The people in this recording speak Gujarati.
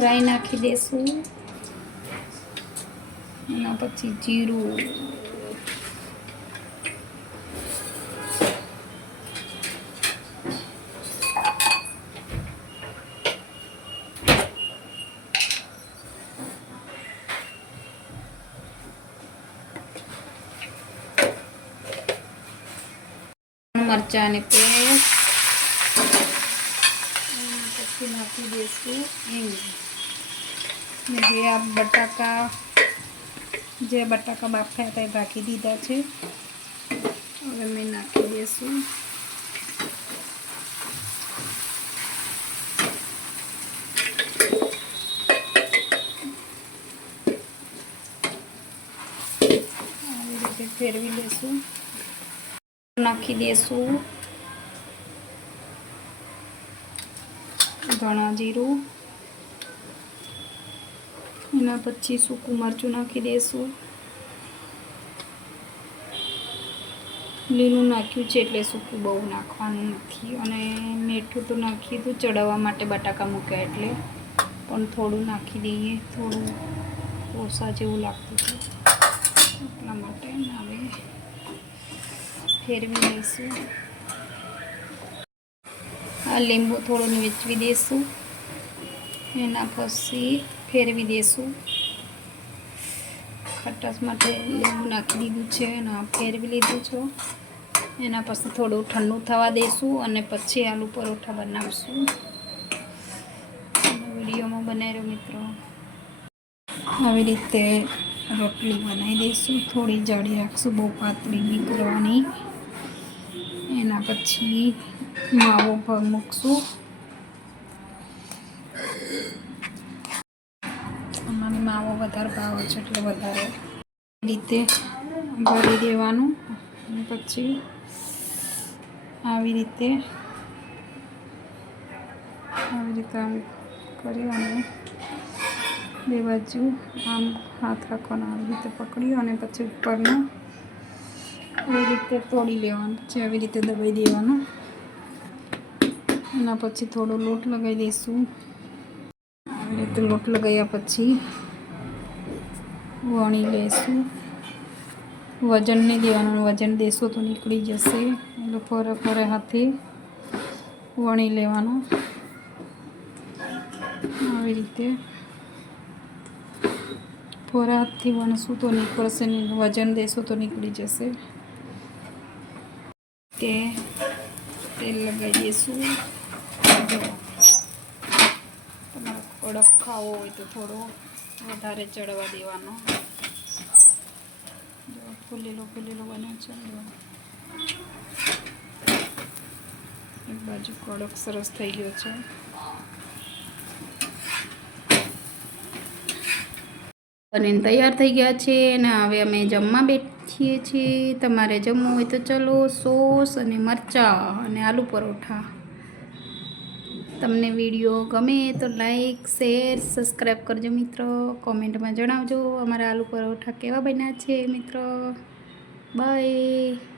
ડ્રાય નાખી દેશું એના પછી જીરું મરચાંની પેસ્ટ પછી નાખી દઈશું હિંગ ને જે આ બટાકા જે બટાકા બાફ્યા હતા એ રાખી દીધા છે હવે મેં નાખી દઈશું આવી રીતે ફેરવી લઈશું નાખી દઈશું ધાણા જીરું. એના પછી સૂકું મરચું નાખી દઈશું લીલું નાખ્યું છે એટલે સૂકું બહુ નાખવાનું નથી. અને મીઠું તો નાખ્યું હતું ચડાવવા માટે બટાકા મૂક્યા એટલે. પણ થોડું નાખી દઈએ, થોડું ઓછા જેવું લાગતું હતું એટલા માટે હવે ફેરવી લઈશું. લીંબુ થોડું વેચવી દઈશું એના પછી ફેરવી દઈશું ખટાશ માટે લીંબુ નાખી દીધું છે અને ફેરવી લીધું છે. એના પછી થોડું ઠંડુ થવા દઈશું અને પછી આલુ પરોઠા બનાવશું. વિડીયોમાં બનાવી રહ્યો મિત્રો. આવી રીતે રોટલી બનાવી દઈશું થોડી જાડી રાખશું, બહુ પાતળી નહીં એના પછી માવો પર મૂકશું અમારે માવો વધારે ભાવે છે એટલે વધારે રીતે ભરી દેવાનું પછી આવી રીતે આવી રીતે આમ કરી અને બે બાજુ આમ હાથ રાખવાનો આવી રીતે પકડી અને પછી ઉપરનું આવી રીતે તોડી લેવાનું પછી આવી રીતે દબાઈ દેવાનું એના પછી થોડો લોટ લગાવી દઈશું. આવી રીતે લોટ લગાવ્યા પછી વણી લઈશું. વજન નહીં દેવાનું, વજન દેશો તો નીકળી જશે. એટલે ફરે ફરે હાથે વણી લેવાનો. આવી રીતે ફોરા હાથથી વણશું તો નીકળશે નહીં, વજન દેશો તો નીકળી જશે. કે તેલ લગાવી દઈશું. તમારે કડક ખાવો હોય તો થોડો વધારે ચડવા દેવાનો. ફૂલેલો ફૂલેલો બને છે એક બાજુ કડક સરસ થઈ ગયો છે. બનીને તૈયાર થઈ ગયા છે અને હવે અમે જમવા બેઠીએ છીએ. તમારે જમવું હોય તો ચલો સોસ અને મરચાં અને આલુ પરોઠા. તમને વીડિયો ગમે તો લાઈક, શેર, સબસ્ક્રાઈબ કરજો મિત્રો. કોમેન્ટમાં જણાવજો અમારા આલુ પરોઠા કેવા બન્યા છે મિત્રો. બાય.